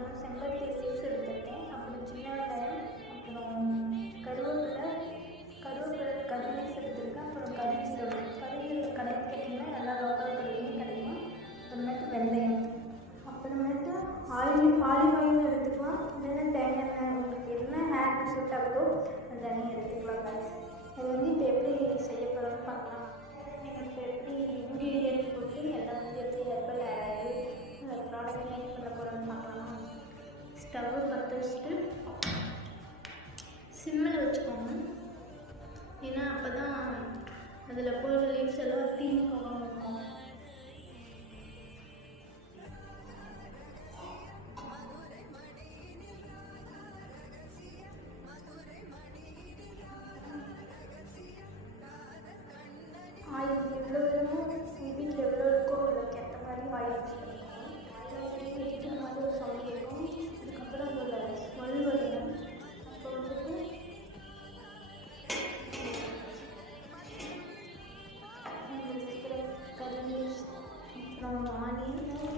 அப்புறம் செம்பருத்தி லீவ்ஸ் எடுத்துருக்கேன், அப்புறம் சின்ன வெங்காயம், அப்புறம் கருவேப்பிலை கறி லீவ்ஸ் எடுத்துருக்கேன், அப்புறம் கறிஜீரகம் கடையில் கேட்டிங்கன்னா எல்லா லோக்கல் கடையிலையும் கிடைக்கும். அப்புறமேட்டு வெந்தயம், அப்புறமேட்டு ஆலிவ் ஆயில் எடுத்துக்கலாம், இல்லைன்னா தேங்காய் எண்ணெய், உங்களுக்கு என்ன ஹேர் சூட் ஆகுதோ அந்த எண்ணெய் எடுத்துக்கலாங்க. அது இப்போ எப்படி செய்ய போகிறோம்னு பார்க்கலாம். இப்போ எப்படி இன்க்ரீடியன்ட் போட்டு எல்லாம் எப்படி ஹெர்பல் ஆயில் ப்ராடக்ட் மேக் பண்ண போகிறோம்னு பார்க்கலாம். ஸ்டவ்வை பற்ற வச்சுட்டு சிம்மில் வச்சுக்கோங்க, ஏன்னா அப்போ தான் அதில் போடுற லீவ்ஸ் எல்லாம் தீனி போகாமல் இருக்கும். ஆயில் எவ்வளோ வேணும், வீட்டில் எவ்வளோ இருக்கோ அவ்வளோக்கு ஏற்ற மாதிரி ஆயில் யூஸ் பண்ணிக்கணும். வெடிக்கிற மாதிரி ஒரு சவுண்ட் இருக்கும், அதுக்கப்புறம் அதோட ஸ்மெல் வரும். அப்போ வந்துட்டு இருக்கிற கறி, அப்புறம் ஆனியன்,